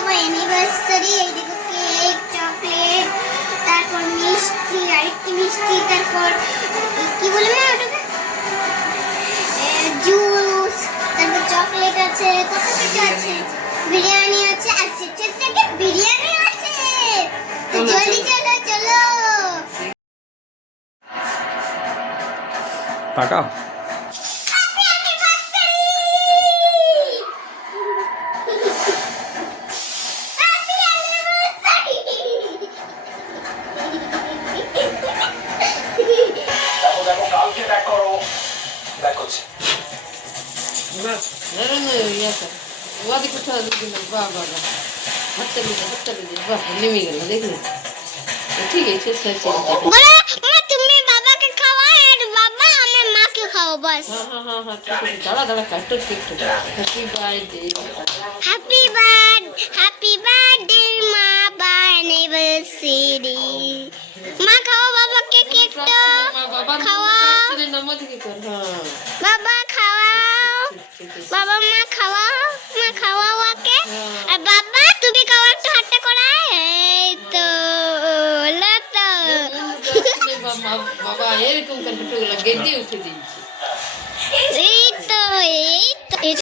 বাবা অ্যানিভার্সারি, এইদিকে cake, chocolate, তারপর মিষ্টি, আরেকটি মিষ্টি, তারপর কি বলবো ওটাকে, জুস, তারপর চকলেট আছে, কত কিছু আছে, বিরিয়ানি আছে, আর সেটার থেকে বিরিয়ানি আছে। তো জলদি চলো চলো। তাকাও। তুমি বাবাকে খাওয়াও আর বাবা আমার মাকে খাও বাস। হ্যাপি বার্থডে মা, অ্যানিভার্সারি। মা খাও বাবাকে কেকটা খাওয়াও, বাবা খাওয়াও, বাবা মা খাওয়াও, মা খাওয়াও ওকে। আর বাবা তুমি খাওয়া, একটু হাতটা করায়, এই তো লতা। বাবা এরকম করে গেঁদে উঠে দিয়েছে। এই তো এই